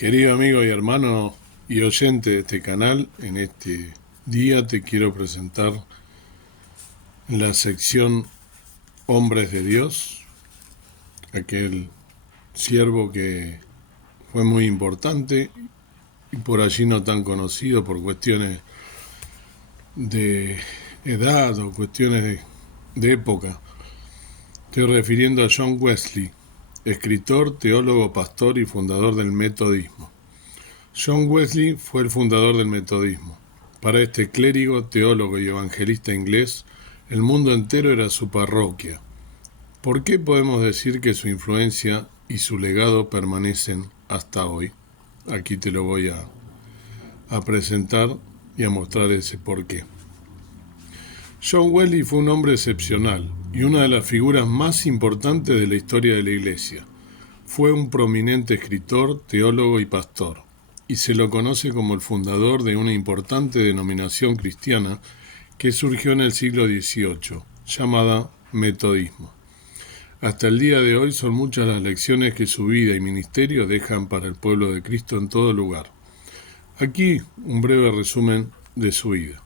Querido amigo y hermano y oyente de este canal, en este día te quiero presentar la sección Hombres de Dios, aquel siervo que fue muy importante y por allí no tan conocido por cuestiones de edad o cuestiones de época. Estoy refiriendo a John Wesley, escritor, teólogo, pastor y fundador del metodismo. John Wesley fue el fundador del metodismo. Para este clérigo, teólogo y evangelista inglés, el mundo entero era su parroquia. ¿Por qué podemos decir que su influencia y su legado permanecen hasta hoy? Aquí te lo voy a presentar y a mostrar ese porqué. John Wesley fue un hombre excepcional y una de las figuras más importantes de la historia de la Iglesia. Fue un prominente escritor, teólogo y pastor, y se lo conoce como el fundador de una importante denominación cristiana que surgió en el siglo XVIII, llamada metodismo. Hasta el día de hoy son muchas las lecciones que su vida y ministerio dejan para el pueblo de Cristo en todo lugar. Aquí un breve resumen de su vida.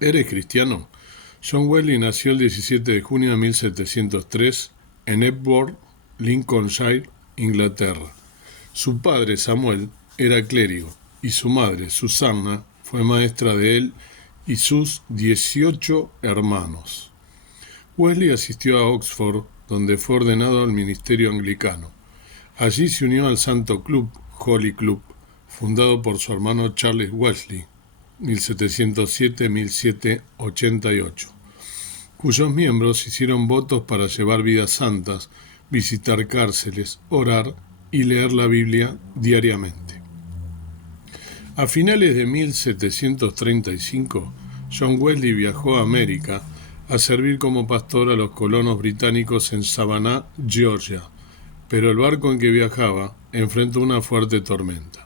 ¿Eres cristiano? John Wesley nació el 17 de junio de 1703 en Epworth, Lincolnshire, Inglaterra. Su padre, Samuel, era clérigo y su madre, Susanna, fue maestra de él y sus 18 hermanos. Wesley asistió a Oxford, donde fue ordenado al ministerio anglicano. Allí se unió al Santo Club, Holy Club, fundado por su hermano Charles Wesley, 1707-1788, cuyos miembros hicieron votos para llevar vidas santas, visitar cárceles, orar y leer la Biblia diariamente. A finales de 1735, John Wesley viajó a América a servir como pastor a los colonos británicos en Savannah, Georgia, pero el barco en que viajaba enfrentó una fuerte tormenta.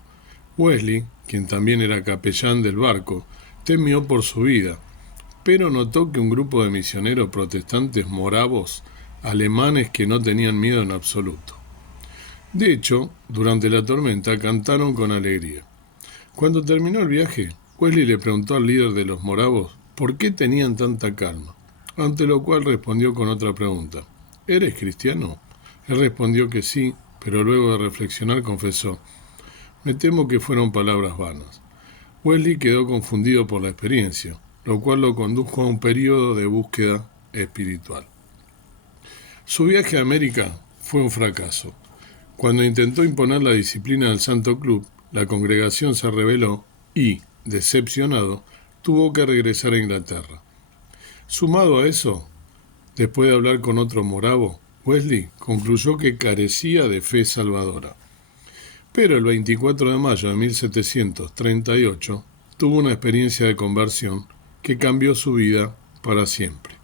Wesley, quien también era capellán del barco, temió por su vida, pero notó que un grupo de misioneros protestantes moravos, alemanes que no tenían miedo en absoluto. De hecho, durante la tormenta cantaron con alegría. Cuando terminó el viaje, Wesley le preguntó al líder de los moravos por qué tenían tanta calma, ante lo cual respondió con otra pregunta. ¿Eres cristiano? Él respondió que sí, pero luego de reflexionar confesó: me temo que fueron palabras vanas. Wesley quedó confundido por la experiencia, lo cual lo condujo a un periodo de búsqueda espiritual. Su viaje a América fue un fracaso. Cuando intentó imponer la disciplina del Santo Club, la congregación se rebeló y, decepcionado, tuvo que regresar a Inglaterra. Sumado a eso, después de hablar con otro moravo, Wesley concluyó que carecía de fe salvadora. Pero el 24 de mayo de 1738 tuvo una experiencia de conversión que cambió su vida para siempre.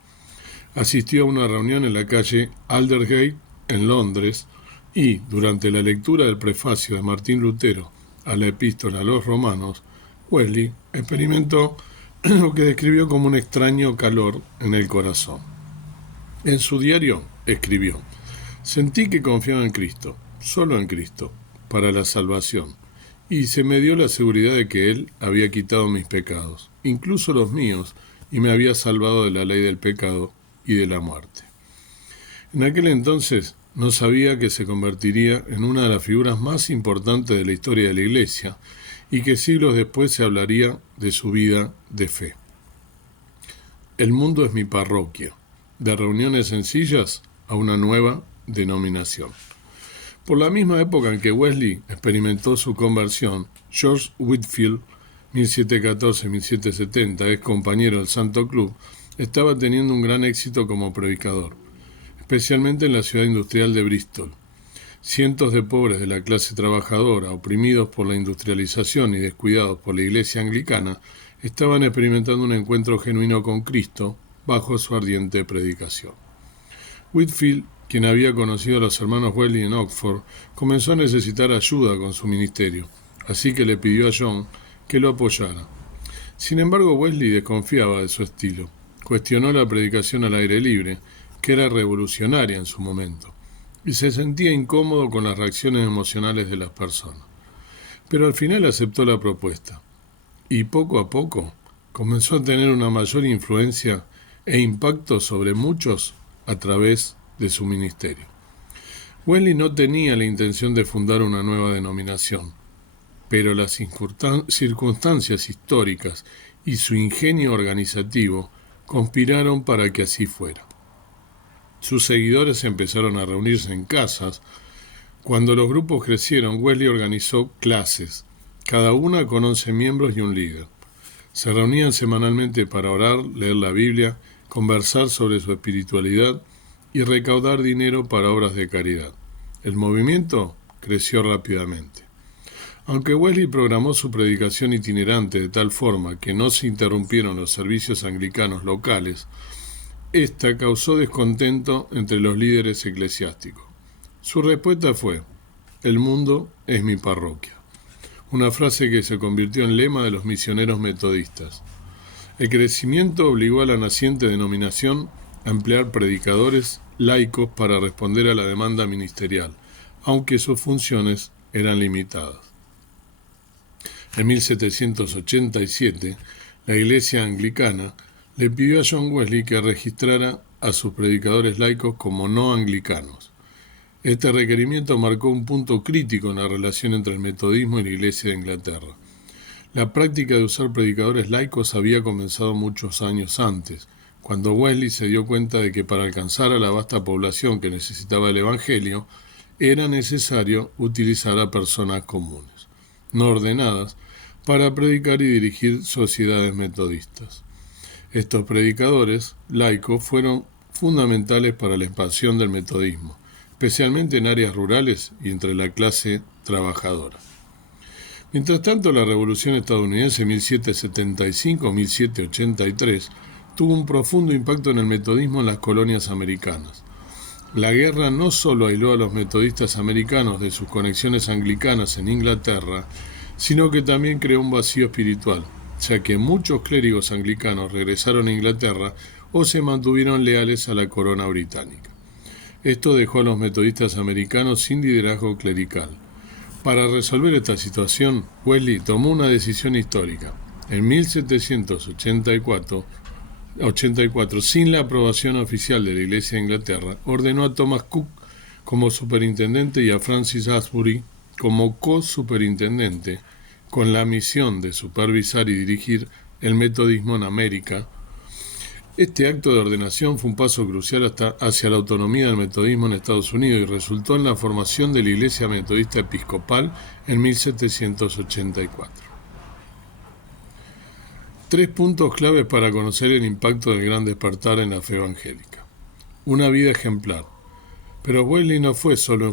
Asistió a una reunión en la calle Aldersgate, en Londres, y, durante la lectura del prefacio de Martín Lutero a la epístola a los romanos, Wesley experimentó lo que describió como un extraño calor en el corazón. En su diario escribió: sentí que confiaba en Cristo, solo en Cristo, para la salvación, y se me dio la seguridad de que Él había quitado mis pecados, incluso los míos, y me había salvado de la ley del pecado y de la muerte. En aquel entonces no sabía que se convertiría en una de las figuras más importantes de la historia de la Iglesia y que siglos después se hablaría de su vida de fe. El mundo es mi parroquia, de reuniones sencillas a una nueva denominación. Por la misma época en que Wesley experimentó su conversión, George Whitefield, 1714-1770, ex compañero del Santo Club, estaba teniendo un gran éxito como predicador, especialmente en la ciudad industrial de Bristol. Cientos de pobres de la clase trabajadora, oprimidos por la industrialización y descuidados por la iglesia anglicana, estaban experimentando un encuentro genuino con Cristo bajo su ardiente predicación. Whitefield, quien había conocido a los hermanos Wesley en Oxford, comenzó a necesitar ayuda con su ministerio, así que le pidió a John que lo apoyara. Sin embargo, Wesley desconfiaba de su estilo. Cuestionó la predicación al aire libre, que era revolucionaria en su momento. y se sentía incómodo con las reacciones emocionales de las personas. Pero al final aceptó la propuesta y poco a poco comenzó a tener una mayor influencia e impacto sobre muchos a través de su ministerio. Wesley no tenía la intención de fundar una nueva denominación, pero las circunstancias históricas y su ingenio organizativo conspiraron para que así fuera. Sus seguidores empezaron a reunirse en casas. Cuando los grupos crecieron, Wesley organizó clases, cada una con 11 miembros y un líder. Se reunían semanalmente para orar, leer la Biblia, conversar sobre su espiritualidad y recaudar dinero para obras de caridad. El movimiento creció rápidamente. Aunque Wesley programó su predicación itinerante de tal forma que no se interrumpieron los servicios anglicanos locales, esta causó descontento entre los líderes eclesiásticos. Su respuesta fue: "El mundo es mi parroquia", una frase que se convirtió en lema de los misioneros metodistas. El crecimiento obligó a la naciente denominación a emplear predicadores laicos para responder a la demanda ministerial, aunque sus funciones eran limitadas. En 1787, la Iglesia Anglicana le pidió a John Wesley que registrara a sus predicadores laicos como no anglicanos. Este requerimiento marcó un punto crítico en la relación entre el metodismo y la Iglesia de Inglaterra. La práctica de usar predicadores laicos había comenzado muchos años antes, cuando Wesley se dio cuenta de que para alcanzar a la vasta población que necesitaba el Evangelio, era necesario utilizar a personas comunes, no ordenadas, para predicar y dirigir sociedades metodistas. Estos predicadores laicos fueron fundamentales para la expansión del metodismo, especialmente en áreas rurales y entre la clase trabajadora. Mientras tanto, la Revolución estadounidense 1775-1783 tuvo un profundo impacto en el metodismo en las colonias americanas. La guerra no solo aisló a los metodistas americanos de sus conexiones anglicanas en Inglaterra, sino que también creó un vacío espiritual, ya que muchos clérigos anglicanos regresaron a Inglaterra o se mantuvieron leales a la corona británica. Esto dejó a los metodistas americanos sin liderazgo clerical. Para resolver esta situación, Wesley tomó una decisión histórica. En 1784, sin la aprobación oficial de la Iglesia de Inglaterra, ordenó a Thomas Cook como superintendente y a Francis Asbury como co-superintendente, con la misión de supervisar y dirigir el metodismo en América. Este acto de ordenación fue un paso crucial hacia la autonomía del metodismo en Estados Unidos y resultó en la formación de la Iglesia Metodista Episcopal en 1784. 3 puntos claves para conocer el impacto del gran despertar en la fe evangélica. Una vida ejemplar. Pero Wesley no fue solo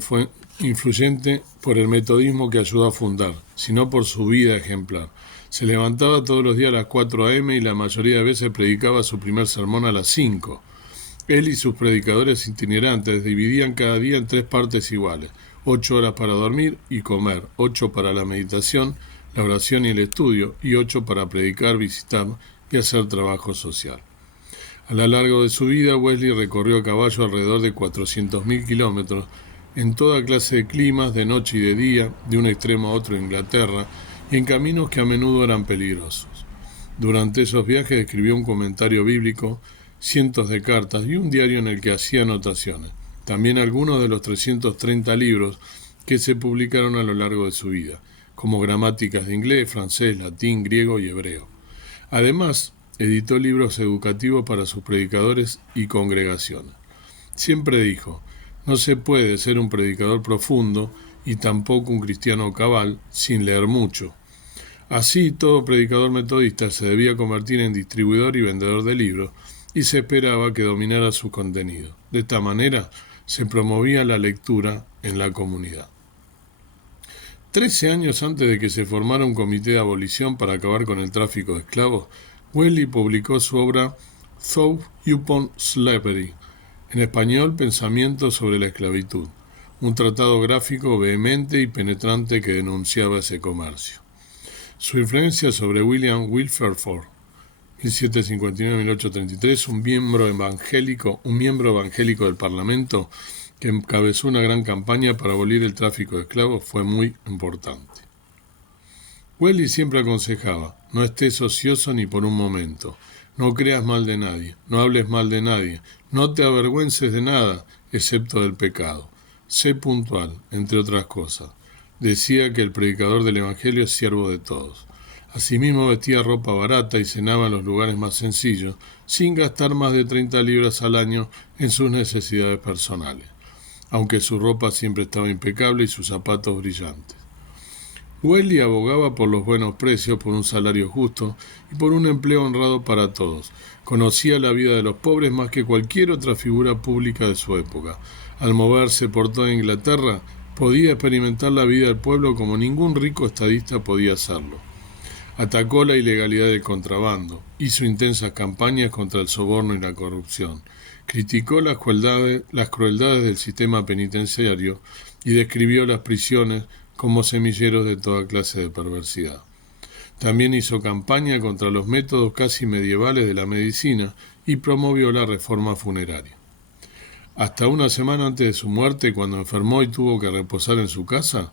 influyente por el metodismo que ayudó a fundar, sino por su vida ejemplar. Se levantaba todos los días a las 4 a.m. y la mayoría de veces predicaba su primer sermón a las 5. Él y sus predicadores itinerantes dividían cada día en 3 partes iguales: 8 horas para dormir y comer, 8 para la meditación, la oración y el estudio, y 8 para predicar, visitar y hacer trabajo social. A lo largo de su vida, Wesley recorrió a caballo alrededor de 400.000 kilómetros en toda clase de climas, de noche y de día, de un extremo a otro de Inglaterra, y en caminos que a menudo eran peligrosos. Durante esos viajes escribió un comentario bíblico, cientos de cartas y un diario en el que hacía anotaciones. También algunos de los 330 libros que se publicaron a lo largo de su vida, como gramáticas de inglés, francés, latín, griego y hebreo. Además, editó libros educativos para sus predicadores y congregaciones. Siempre dijo: "No se puede ser un predicador profundo y tampoco un cristiano cabal sin leer mucho". Así, todo predicador metodista se debía convertir en distribuidor y vendedor de libros, y se esperaba que dominara su contenido. De esta manera, se promovía la lectura en la comunidad. 13 años antes de que se formara un comité de abolición para acabar con el tráfico de esclavos, Wesley publicó su obra Thoughts Upon Slavery, en español, Pensamientos sobre la esclavitud, un tratado gráfico vehemente y penetrante que denunciaba ese comercio. Su influencia sobre William Wilberforce, 1759-1833, un miembro evangélico del Parlamento que encabezó una gran campaña para abolir el tráfico de esclavos, fue muy importante. Wesley siempre aconsejaba: no estés ocioso ni por un momento, no creas mal de nadie, no hables mal de nadie, no te avergüences de nada, excepto del pecado. Sé puntual, entre otras cosas. Decía que el predicador del Evangelio es siervo de todos. Asimismo vestía ropa barata y cenaba en los lugares más sencillos, sin gastar más de 30 libras al año en sus necesidades personales, aunque su ropa siempre estaba impecable y sus zapatos brillantes. Wesley abogaba por los buenos precios, por un salario justo y por un empleo honrado para todos. Conocía la vida de los pobres más que cualquier otra figura pública de su época. Al moverse por toda Inglaterra, podía experimentar la vida del pueblo como ningún rico estadista podía hacerlo. Atacó la ilegalidad del contrabando, hizo intensas campañas contra el soborno y la corrupción, criticó las crueldades del sistema penitenciario y describió las prisiones como semilleros de toda clase de perversidad. También hizo campaña contra los métodos casi medievales de la medicina y promovió la reforma funeraria. Hasta una semana antes de su muerte, cuando enfermó y tuvo que reposar en su casa,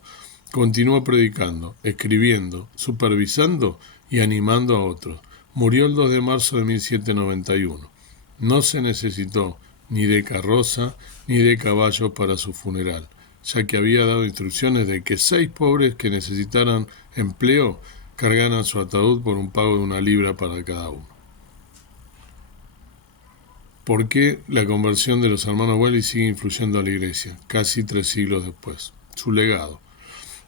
continuó predicando, escribiendo, supervisando y animando a otros. Murió el 2 de marzo de 1791. No se necesitó ni de carroza ni de caballos para su funeral, ya que había dado instrucciones de que 6 pobres que necesitaran empleo cargaran su ataúd por un pago de 1 libra para cada uno. ¿Por qué la conversión de los hermanos Wesley sigue influyendo a la Iglesia, casi 3 siglos después? Su legado.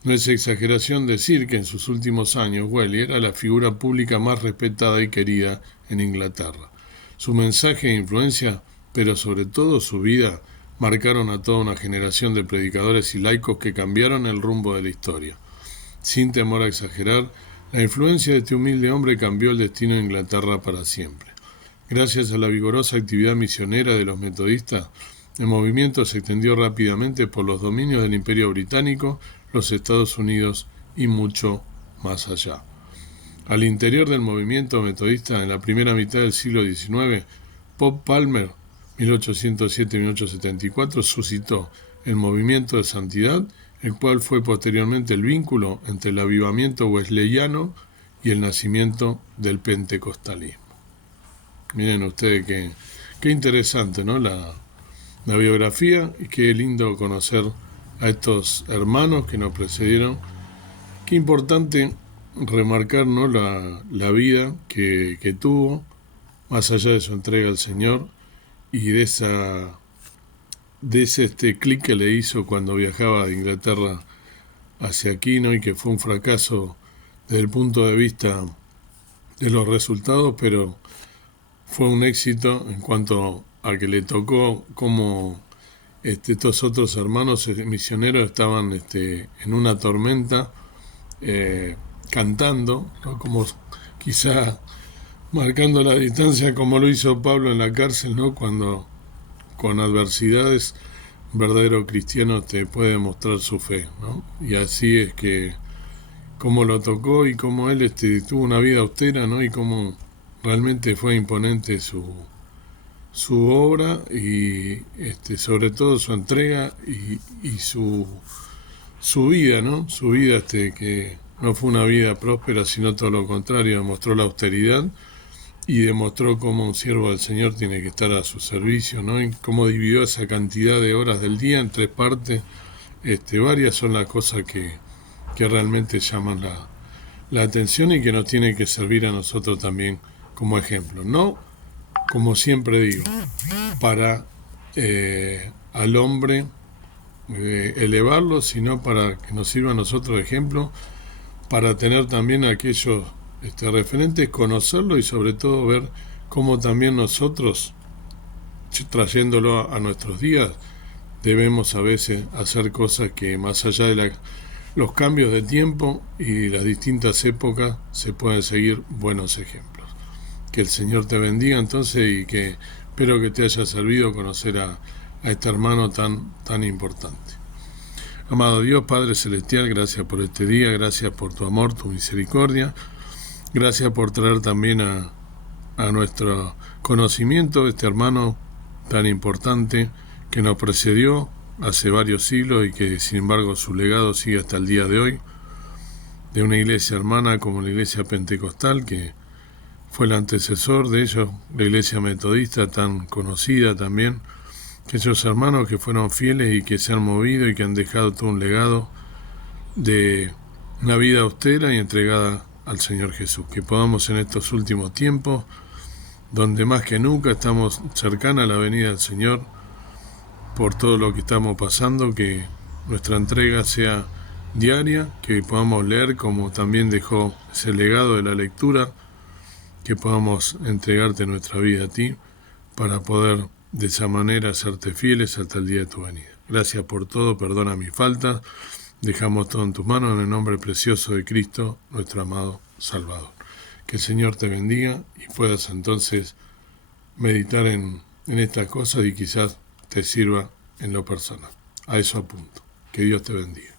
No es exageración decir que en sus últimos años Wesley era la figura pública más respetada y querida en Inglaterra. Su mensaje e influencia, pero sobre todo su vida, marcaron a toda una generación de predicadores y laicos que cambiaron el rumbo de la historia. Sin temor a exagerar, la influencia de este humilde hombre cambió el destino de Inglaterra para siempre. Gracias a la vigorosa actividad misionera de los metodistas, el movimiento se extendió rápidamente por los dominios del Imperio Británico, los Estados Unidos y mucho más allá. Al interior del movimiento metodista, en la primera mitad del siglo XIX, Bob Palmer, 1807-1874, suscitó el movimiento de santidad, el cual fue posteriormente el vínculo entre el avivamiento wesleyano y el nacimiento del pentecostalismo. Miren ustedes qué interesante, ¿no? La biografía, y qué lindo conocer a estos hermanos que nos precedieron. Qué importante remarcar, ¿no? la vida que tuvo, más allá de su entrega al Señor y de ese clic que le hizo cuando viajaba de Inglaterra hacia aquí, ¿no? Y que fue un fracaso desde el punto de vista de los resultados, pero fue un éxito en cuanto a que le tocó como estos otros hermanos misioneros estaban en una tormenta cantando, ¿no? Como quizá marcando la distancia como lo hizo Pablo en la cárcel, ¿no? Cuando con adversidades un verdadero cristiano te puede mostrar su fe, ¿no? Y así es que cómo lo tocó y cómo él tuvo una vida austera, ¿no? Y cómo realmente fue imponente su obra y sobre todo su entrega y su vida, ¿no? Su vida que no fue una vida próspera, sino todo lo contrario, demostró la austeridad y demostró cómo un siervo del Señor tiene que estar a su servicio, ¿no? Y cómo dividió esa cantidad de horas del día en 3 partes. Varias son las cosas que realmente llaman la atención y que nos tiene que servir a nosotros también como ejemplo. No, como siempre digo, para al hombre elevarlo, sino para que nos sirva a nosotros de ejemplo, para tener también aquellos referentes, conocerlo y sobre todo ver cómo también nosotros, trayéndolo a nuestros días, debemos a veces hacer cosas que más allá de los cambios de tiempo y las distintas épocas se pueden seguir buenos ejemplos. Que el Señor te bendiga entonces y que espero que te haya servido conocer a este hermano tan importante. Amado Dios, Padre Celestial, gracias por este día, gracias por tu amor, tu misericordia, gracias por traer también a nuestro conocimiento este hermano tan importante que nos precedió hace varios siglos y que sin embargo su legado sigue hasta el día de hoy, de una iglesia hermana como la iglesia pentecostal, que fue el antecesor de ellos, la iglesia metodista tan conocida también, que esos hermanos que fueron fieles y que se han movido y que han dejado todo un legado de una vida austera y entregada al Señor Jesús. Que podamos en estos últimos tiempos, donde más que nunca estamos cercanos a la venida del Señor, por todo lo que estamos pasando, que nuestra entrega sea diaria, que podamos leer como también dejó ese legado de la lectura, que podamos entregarte nuestra vida a ti para poder de esa manera serte fieles hasta el día de tu venida. Gracias por todo, perdona mis faltas, dejamos todo en tus manos en el nombre precioso de Cristo, nuestro amado Salvador. Que el Señor te bendiga y puedas entonces meditar en estas cosas y quizás te sirva en lo personal. A eso apunto. Que Dios te bendiga.